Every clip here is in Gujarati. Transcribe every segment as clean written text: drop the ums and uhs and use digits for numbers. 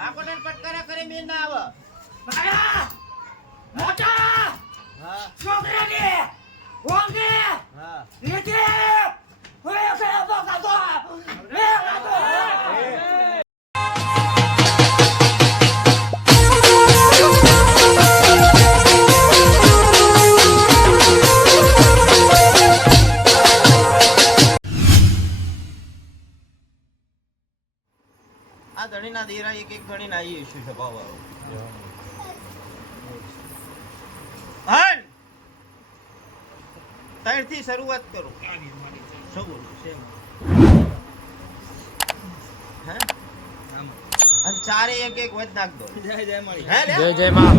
આકોને પટકારા કરે મેં ના આવે આયા મોટા હા છોકરાને ઓંગે હા નીચે ઓય પેલા બકાતો લે ગાતો આ ધણીના દેરા એક એક ધણી ના આવી છે ભાવ હન ત્યારથી શરૂઆત કરું શું બોલું છે હે અને ચારે એક એક વધ નાખ દો જય જય મારી હે લે જય જય માં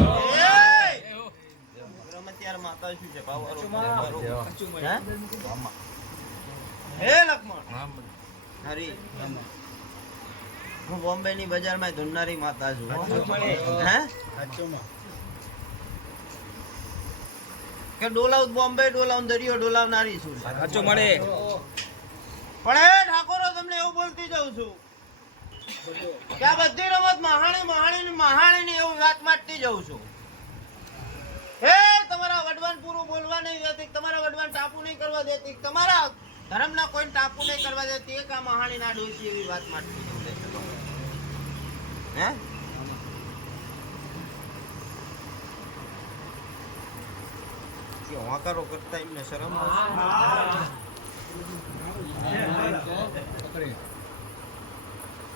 રમતિયાર માતા શું છે ભાવ હે હે લક્ષ્મણ હરી હું બોમ્બે ની બજારમાં ધૂનનારી માતા છું હે કે ડોલાવ બોમ્બે ડોલાવ દરિયો ડોલાવનારી છું સાચો મળે પણ હે ઠાકોરો તમને એવું બોલતી જાઉં છું કે આ બધી રમત મહાણી એવું વાત માંડતી જાઉં છું હે તમારા વડવાન પૂરું બોલવા નહીં દેતી તમારા વડવાન ટાપુ નહીં કરવા દેતી તમારા ધર્મના કોઈ ટાપુ નહીં કરવા દેતી એક આ મહાણી ના ડોસી એવી વાત માંડતી જાઉં હે કે વાંકારો કરતા એમને શરમ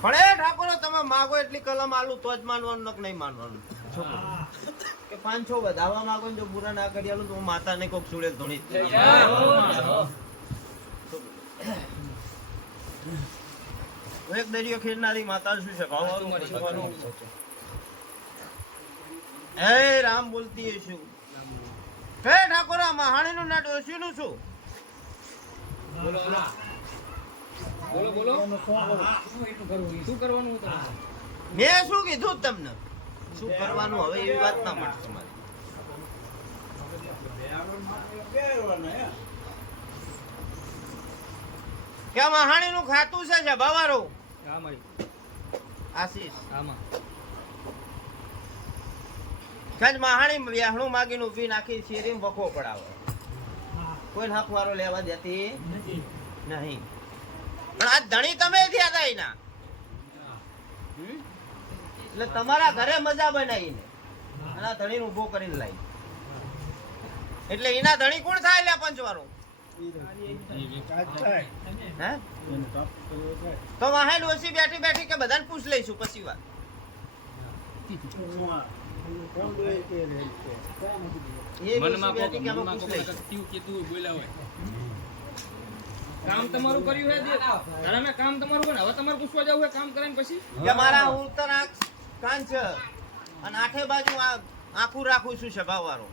પણ એ ઠાકોર તમે માગો એટલી કલમ આલું તો જ માનવાનું નક નહીં માનવાનું કે 500 વધાવવા માંગો ને જો પૂરા ના કરી આલું તો હું માતાને કોક સુડેલ ધોણી એક દરિયો ખેડનારી માતા શું છે ભાવ હે રામ બોલતી શું હે ઠાકોર મહાણી નું ના ડોસી નું શું બોલો બોલો શું કરવાનું મેં શું કીધું તમને શું કરવાનું હવે એવી વાત ના મળે તમારી કે મહાણી નું ખાતું છે ભવારો હા મારી આશીષ આમાં કજ મહાણી વ્યાહણું માગીને ઊભી નાખી શેરીમ વખો પડાવે કોઈ હકવારો લેવા દેતી નહીં પણ આ ધણી તમે થયા હતા એના એટલે તમારા ઘરે મજા બનાવીને અને આ ધણીને ઊભો કરીને લાવી એટલે એના ધણી કોણ થાય લે પંચવારો હે તો વાહે ડોસી બેઠી બેઠી કે બધાને પૂછ લઈશું પછી વાત કામ તમારું કર્યું હે ધરમે કામ તમારું હવે તમારે પૂછવા જવું હે કામ કરે પછી કે મારા ઉત્તર કાન છે અને આઠે બાજુ આખું રાખું છું સભાવાળો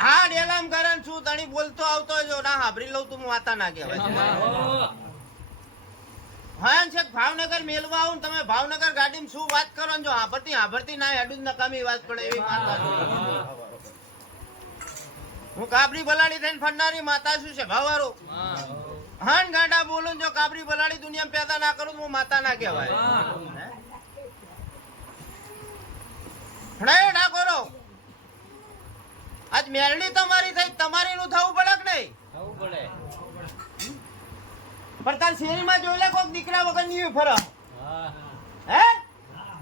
હા ડેલામ કરન છું તણી બોલતો આવતો જો ના હાબરી લઉં તું વાતા ના કહેવાય હા છે ભાવનગર મેલવા આવું તમે ભાવનગર ગાડીમાં શું વાત કરો જો હાભરતી ના હેડું નકામી વાત પડે એવી માતા હું કાબરી બલાડી થઈને ફરનારી માતા છું છે ભાવારો હાન ગાડા બોલું જો કાબરી બલાડી દુનિયામાં પેદા ના કરું હું માતા ના કહેવાય હે ઠાકોરો આજ મેરડી તમારી થઈ તમારી નું થવું પડે કે નહીં થવું પડે પણ તાર શેરીમાં જોઈ લે કોક દીકરા વગર ની ફરે હે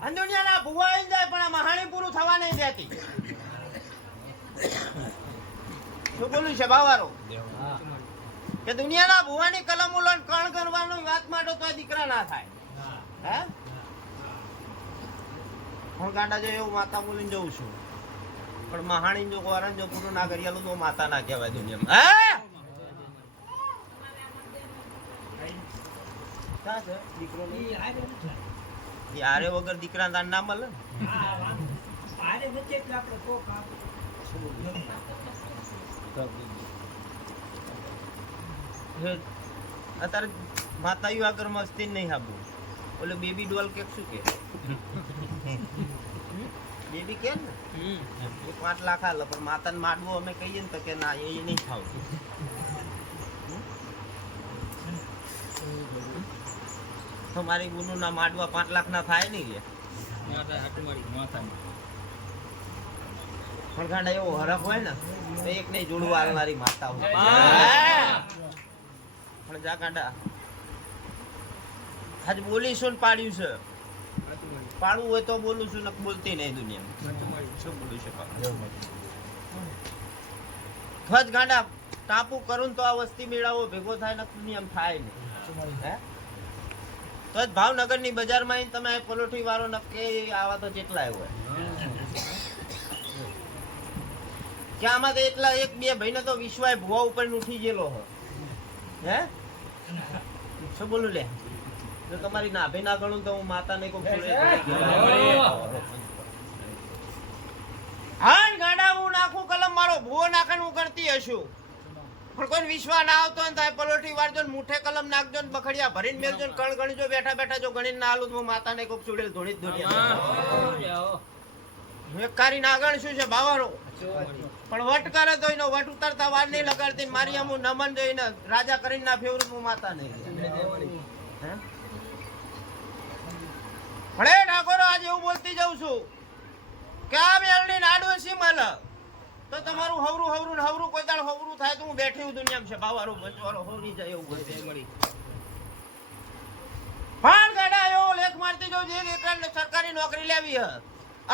અંદુનિયાના ભુવા આવી જાય પણ આ મહાણી પૂરું થવા નહીં દેતી શું બોલું છે ભાવારો કે દુનિયાના ભુવાની કલમ ઉલન કણ કરવાની વાત માંડો તો દીકરા ના થાય હે હું ગાંડા જો એવું માતા બોલીને જઉં છું પણ મહાણી જો વારણ જો પૂરું ના કરી આલું તો માતા ના કહેવાય દુનિયામાં હે દીકરો આરે વગર દીકરા દાન ના મળે અત્યારે માતાઓ આગળ મસ્તી નહીં આપવું ઓલે બેબી ડોલ કે શું કે બેબી કે ને 5 લાખ આલે પણ માતાને માડવો અમે કહીએ ને તો કે ના એ નહીં ખાવતું તમારી ગુનું ના માડવા 5 લાખ ના થાય નહીં લે પણ ગાંડા એવો હરખ હોય ને તો એક ને જોડવા આવનારી માતા હોય. પણ જા ગાંડા આજ બોલીશું ને પાડ્યું છે. પાડવું હોય તો બોલું છું ને બોલતી નહીં દુનિયામાં. શું બોલું છે ધ્વજ ગાંડા ટાપુ કરું તો આ વસ્તી મેળાવો ભેગો થાય ને દુનિયામાં થાય નહીં. હે તો જ ભાવનગર ની બજારમાં આવીને તમે પલોઠી વાળો નક્કી આવા તો જેટલાય હોય કે આમાં તો એટલા એક બે ભાઈને તો વિશ્વાય ભુવા ઉપર ઉઠી ગયેલો હો. હે શું બોલું લે જો તમારી નાભે ના ગણું તો હું માતા ને કોઈ હા ગાડા હું નાખું કલમ મારો ભુવો નાખે હું કરતી હશું પણ કોઈ વિશ્વાસ ના આવતો ને થાય પલોઠી વાળજો ને મુઠે કલમ નાખજો ને બખડિયા ભરીને મેલજો ને કણ ગણીજો બેઠા બેઠા જો ગણીને ના આલું તો હું માતા ને કોક ચૂડેલ ધોણી જ ધોણી હું એક કારી ના ગણશું છે બાવારો પણ વટ કરે તો એનો વટ ઉતરતા વાર નહીં લગાડતી મારી અમુ નમન જોઈને રાજા કરીને ના ફેવરું હું માતા નહીં. ભલે ઠાકોરો આજે એવું બોલતી જાઉં છું કે આ મેળની નાડું સી મળે તો તમારું હવરું હવરું હવરું કોઈ દાળ હવરું થાય તો હું બેઠી હું દુનિયામાં છે બાવારો બચવારો હવરી જાય એવું બોલતી મળી. પણ ગાડા એવો લેખ મારતી જાઉં જે દીકરાને સરકારી નોકરી લેવી હે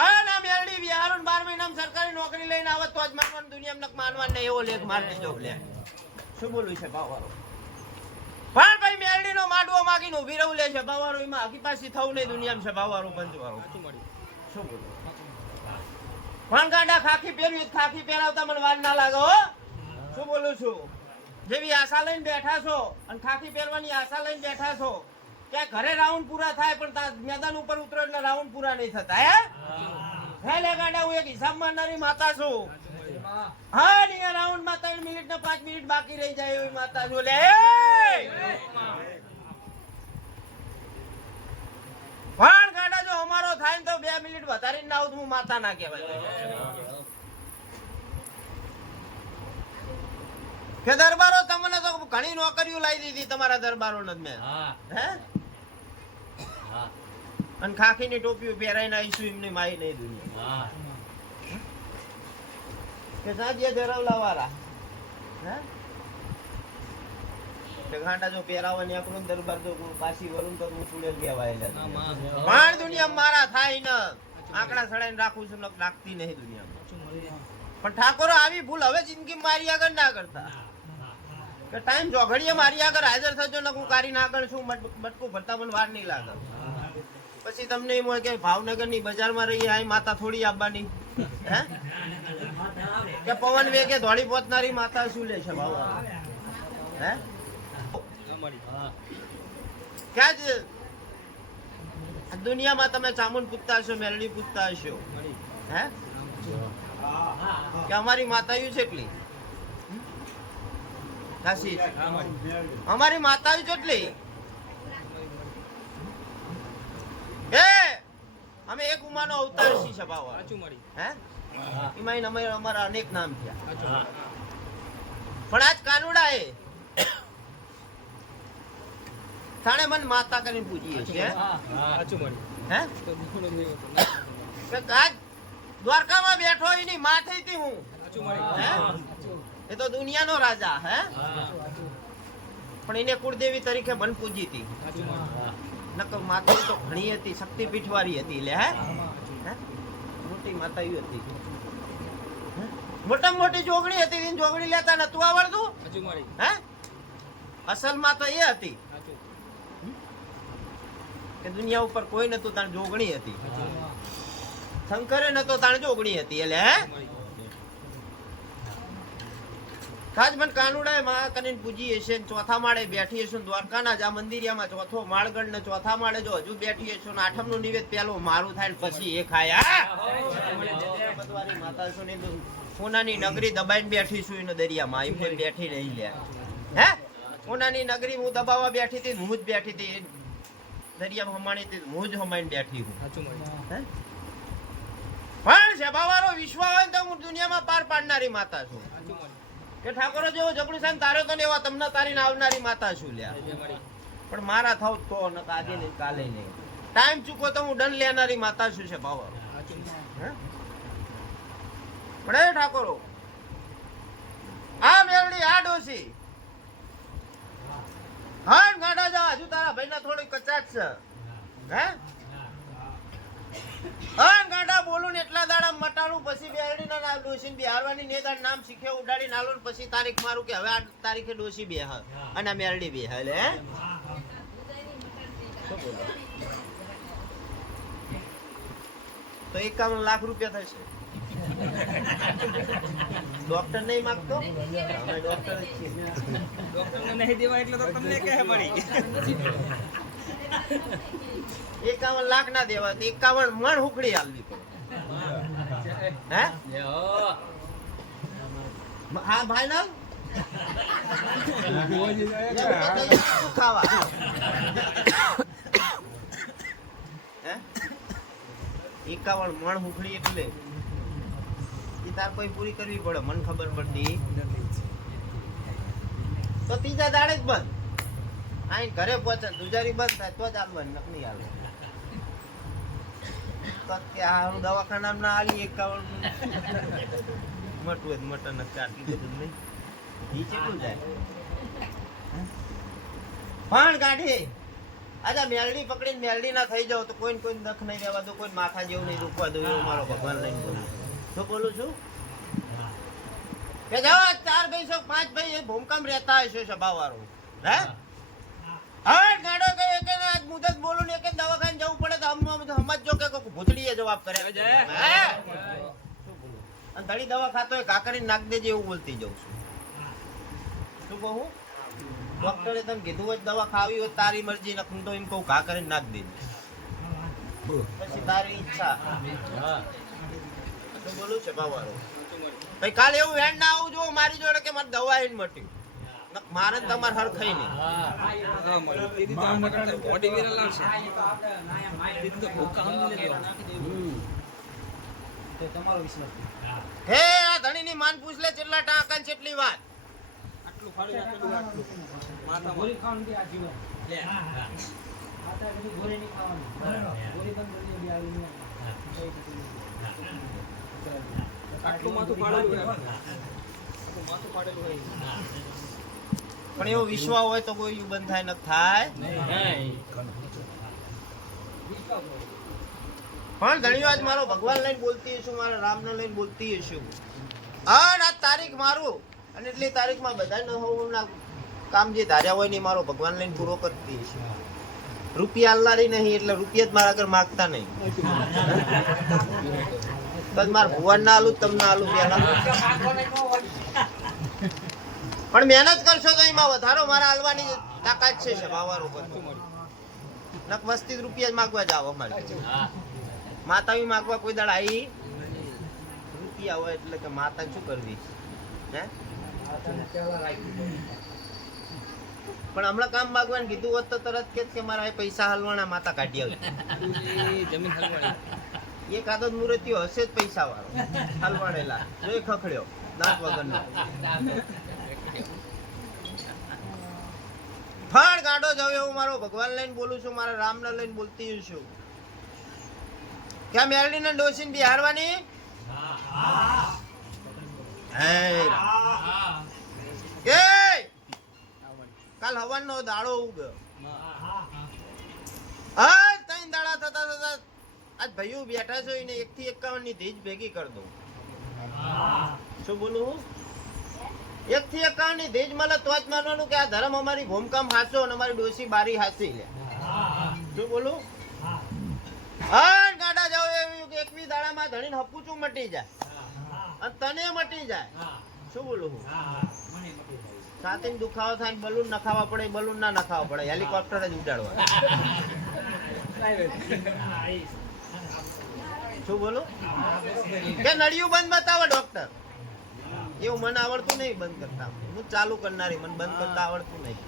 આ ના મેળડી બિહાર 12 મહિનામાં સરકારી નોકરી લઈને આવે તો જ માનવાનું દુનિયામાં માનવાનું નહીં એવો લેખ મારતી જાઉં લે. શું બોલું છે બાવારો પણ ભાઈ મેરડી નો માંડવો માગીને ઉભી રહું લે છે બાવારો એમાં આખી પાછી થવું નહીં દુનિયામાં છે બાવારો પંચવારો. શું બોલું પણ ગાડા ખાખી પહેરવી ખાખી પહેરાવતા મને વાર ના લાગે હો. શું બોલું છું જેવી આશા લઈને બેઠા છો અને ખાખી પહેરવાની આશા લઈને બેઠા છો કે ઘરે રાઉન્ડ પૂરા થાય પણ મેદાન ઉપર ઉતરો એટલે રાઉન્ડ પૂરા નહીં થતા. હે લે ગાડા હું એક હિસાબ મારનારી માતા છું. હા ને રાઉન્ડ માં 3 મિનિટ ને 5 મિનિટ બાકી રહી જાય એવી માતા છું લે. પણ ગાડા જો અમારો થાય ને તો 2 મિનિટ વધારે ના આવું હું માતા ના કહેવાય કે દરબારો તમને તો ઘણી નોકરીઓ લાવી દીધી તમારા દરબારો ને મેં. હે અને ખાખી ની ટોપીઓ પહેરાઈને આવીશું એમની માઈ નહીં દુનિયા કે સાજે ધરવલા વાળા. હે તે ઘાટા જો પહેરાવાની આપણો દરબાર જો પાછી વરું તો હું ચૂડેલ કહેવાય. પણ દુનિયા મારા થાય ને આંકડા સડાઈને રાખું છું લાગતી નહીં દુનિયામાં. પણ ઠાકોરો આવી ભૂલ હવે જિંદગી મારી આગળ ના કરતા કે ટાઈમ જોઘડીએ મારી આગળ હાજર થજો ને હું કારી ના આગળ છું બટકું ભરતા મને વાર નહીં લાગે. પછી તમને એમ હોય કે ભાવનગર ની બજારમાં રહી આ માતા થોડી આવવાની. હે કે પવન વેગે દોડી પહોંચનારી માતા શું લે છે ભાવ. હે ક્યાં જ દુનિયામાં તમે ચામુંડ પૂછતા હશો મેલડી પૂછતા હશો. હે કે અમારી માતાયું છે એટલી કાશી અમારી માતાયું કેટલી એ અમે એક ઉમાનો અવતાર છીએ સભાવા. હે એમાં અમારા અનેક નામ થયા પણ આજ કાનુડા એ થાણે મને માતા કરીને પૂજીએ છે. હે આજ દ્વારકામાં બેઠો એની માં થઈ હતી હું. એ તો દુનિયાનો રાજા. હે પણ એને કુળદેવી તરીકે મન પૂજી હતી. નકર માતા તો ઘણી હતી શક્તિપીઠ વાળી હતી. લે હે મોટી માતા હતી મોટા મોટી જોગણી હતી. જોગણી લેતા નતું આવડતું. હે અસલ માં તો એ હતી કે દુનિયા ઉપર કોઈ નતું તાણ જોગણી હતી. શંકરે નતો તાણ જોગણી હતી. એટલે હે કાજ મન કાનુડાએ માં કરીને પૂજી હશે ને ચોથા માળે બેઠી હશે દ્વારકાના જ આ મંદિરિયામાં ચોથો માળગઢ ને ચોથા માળે જો હજુ બેઠી હશે ને આઠમનું નિવેદ પેલું મારું થાય પછી એ ખાય. બધવાની માતા છું ને સોનાની નગરી દબાઈને બેઠી છું એનો દરિયામાં એમને બેઠી નહીં લે. હે સોનાની નગરી હું દબાવવા બેઠી હતી હું જ બેઠી હતી દરિયામાં હમાણી હતી હું જ હમાઈને બેઠી હું. પણ સભાવાળો વિશ્વ હોય તો હું દુનિયામાં પાર પાડનારી માતા છું કે ઠાકોરો જેવો જગડું છે તારે તો ને એવા તમને તારીને આવનારી માતા છું લ્યા. પણ મારા થાવ તો ન આજે નહીં કાલે નહીં. ટાઈમ ચૂકો તો હું દંડ લેનારી માતા છું છે ભાવ હે? પણ એ ઠાકોરો આ મેરડી આ ડોસી હા ગાડા જા હજુ તારા ભાઈના થોડી કચાટ છે હે હા ગાડા બોલું ને એટલા દાડા મટાડું પછી બેરડી ના ડોસી બિહારવાની ને દાડ નામ શીખે ઉડાડી નાલો ને પછી તારીખ મારું કે હવે આ તારીખે ડોસી બે હ અને આ મેરડી બે હલે હે શું બોલો તો 51 લાખ રૂપિયા થશે ડોક્ટર નહીં માંગતો અમે ડોક્ટર જ છીએ ડોક્ટરને નહીં દેવા એટલે તો તમને કહે મળી 51 લાખ ના દેવા 51 મણ હુકડી આલવી પડે હે હા ભાઈ ના ખાવા હે 51 મણ હુકડી એટલે એ તાર કોઈ પૂરી કરવી પડે મને ખબર પડતી તો ત્રીજા દાડે જ બંધ આઈ ઘરે પહોંચે દુજારી બંધ થાય તો જ આવવાનું નકની આવે તો કે આ દવાખાના ના આલી 51 મટવું મટન ચાટી બધું નહીં ઈ કેટલું જાય પણ ગાડી આજા મેલડી પકડીને મેલડી ના થઈ જાવ તો કોઈ દખ નહીં રહેવા દો કોઈ માથા જેવું નહીં રૂપવા દો એવું મારો ભગવાન લઈને બોલું શું બોલું છું કે જાઓ 4 ભાઈ 5 ભાઈ એ ભૂમકામ રહેતા હશે સભાવાળો હે હા ગાડો ગયો કે આજ મુદત બોલું ને કે દવાખાને જવું પડે તો સમજો કે ભૂતડીએ જવાબ કરે હે અને ધડી દવા ખાતો હોય કાકરી નાખ દેજે એવું બોલતી જઉં છું શું કહું ડોક્ટરે તને કીધું હોય દવા ખાવી હોય તારી મરજી નખું તો એમ કહું ઘા કરીને નાખ દેજે પછી તારી ઈચ્છા શું બોલું છે ભાવારો ભાઈ કાલે એવું હેન્ડ ના આવું જો મારી જોડે કે મારે દવા એને મટ્યું મારે તમારે હરખાઈ નહીં હે આ ધણી ની માન પૂછ લે કેટલા ટાંકા ને કેટલી વાત આટલું ફાડી રાખેલું આટલું માથા ગોળી ખાવાનું કે આ જીવન લે માથા કદી ગોળી નહીં ખાવાની ગોળી પણ ગોળી આવી નહીં આટલું માથું પાડેલું માથું પાડેલું હોય પણ એવો વિશ્વાસ હોય તો કોઈ બંધ થાય ન થાય પણ ઘણી વાર મારો ભગવાન લઈને બોલતી હશું મારા રામને લઈને બોલતી હશું અને આ તારીખ મારું અને એટલી તારીખમાં બધા કામ જે ધાર્યા હોય ને મારો ભગવાન લઈને પૂરો કરતી હશે રૂપિયા આલનારી નહીં એટલે રૂપિયા જ મારા આગળ માગતા નહીં તો મારા ભગવાન ના આલું તમને આલું પેલા પણ મહેનત કરશો તો એમાં વધારો મારા હાલવાની તાકાત છે સભાવાળો પર નક વસ્તી રૂપિયા જ માગવા જાવ અમારે માતા બી માગવા કોઈ દાડ આવી રૂપિયા હોય એટલે કે માતા શું કરવી હે પણ હમણાં કામ માગવાનું કીધું હોત તો તરત કે મારા પૈસા હલવાના માતા કાઢી આવી જમીન હલવાણી એક આદત મૂર્તિઓ હશે જ પૈસા વાળો હલવાડેલા જોઈ ખખડ્યો દાંત વગરનો ફાડ ગાડો જાવ એવું મારો ભગવાન લઈને બોલું છું મારા રામને લઈને બોલતી છું ક્યાં મેરડી ને ડોસીને બિહારવાની કાલ હવાનો દાડો ઉગ્યો હા 3 દાડા થતા થતા આજ ભાઈઓ બેઠા છો એને 1 થી 51 ની ધીજ ભેગી કરી દઉં શું બોલું 1 થી 51 ની ધીજ મળે તો જ માનવાનું કે આ ધર્મ અમારી ભૂમકામ હાચો અને અમારી ડોસી બારી હાચી લે શું બોલું હા ગાડા જાવ એવું 21 દાડામાં ધણીને હપુચું મટી જાય અને તને મટી જાય શું બોલું છાતીને દુખાવો થાય બલૂન નખાવા પડે બલૂન ના નખાવા પડે હેલિકોપ્ટર જ ઉડાડવા શું બોલું કે નળિયું બંધ બતાવો ડોક્ટર એવું મને આવડતું નહીં બંધ કરતા હું ચાલુ કરનારી મને બંધ કરતા આવડતું નહીં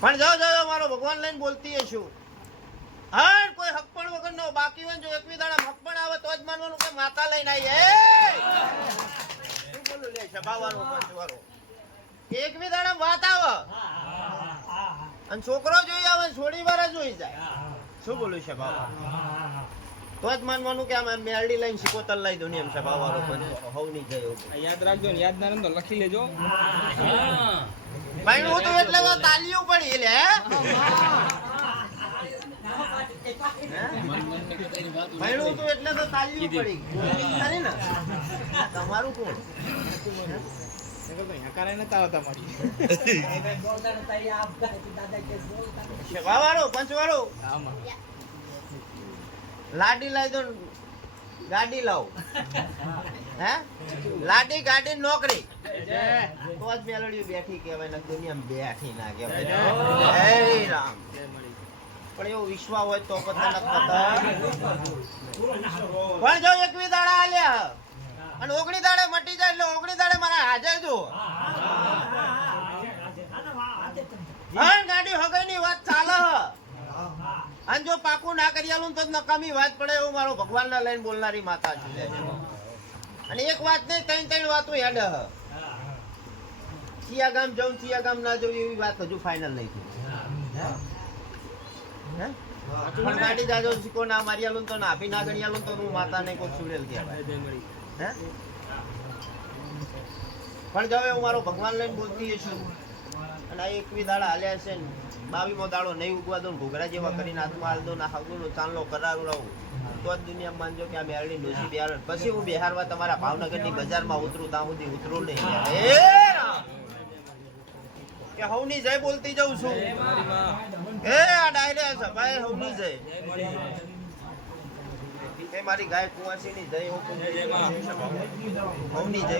પણ જાઓ જાઓ મારો ભગવાન લઈને બોલતી હશું હા કોઈ હકપણ વગર નો બાકી હોય જો 21 દાડા હકપણ આવે તો જ માનવાનું કે માતા લઈને આવી શું બોલું લે સભાવાળો પંચવાળો 21 દાડા વાત આવે અને છોકરો જોઈ આવે થોડી વાર જ જોઈ જાય. શું બોલું છે બાબા? તો જ માનવાનું કે આમ મેરડી લઈને શીકોતર લઈ દો ને એમ છે બાબા હવ નહીં જાય. યાદ રાખજો ને, યાદ ના રહે ને તો લખી લેજો. હા. ભાઈ હું તો એટલે તો તાલીઓ પડી લે ભાઈ તો એટલે તો તાલીઓ પડી ખરી ને. તમારું કોણ વાળો પંચવાળો લાડી લાવી દો ગાડી લાવો. હે લાડી ગાડી નોકરી તો જ મેલડીઓ બેઠી કહેવાય ને દુનિયામાં બેઠી ના કહેવાય. જય રામ. પણ એવો વિશ્વાસ હોય તો પણ જો 21 દાડા આલ્યા અને 19 દાડે મટી જાય એટલે 19 દાડે મારા હાજર જો ગાડી હગાઈની વાત ચાલે. અને જો પાકું ના કરી આલું તો નકામી વાત પડે એવું મારો ભગવાનના લઈને બોલનારી માતા છે. અને એક વાત નહીં ત્રણ વાતો યાદ ચિયા ગામ જવું ચિયા ગામ ના જવું એવી વાત હજુ ફાઇનલ નહીં થઈ. પણ ગાડી જાજો શીખો ના મારી આલું તો નાભી ના ગણી આલું તો હું માતાને કોઈ સુડેલ કહેવાય. પણ જો હું મારો ભગવાન લઈને બોલતી છું અને આ 21 દાડા હાલ્યા છે ને 22મો દાડો નહીં ઉગવા દો ઘોઘરા જેવા કરીને હાથમાં હાલ દો ના હાગું ચાંદલો કરારું રહું તો જ દુનિયા માનજો કે આ મેરડી ડોસી બિહાર. પછી હું બિહારમાં તમારા ભાવનગરની બજારમાં ઉતરું ત્યાં સુધી ઉતરું નહીં કે હવની જય બોલતી જઉં છું. એ આ ડાયરે છે ભાઈ હવની જય એ મારી ગાય કુંવાસી ની જય હવની જય.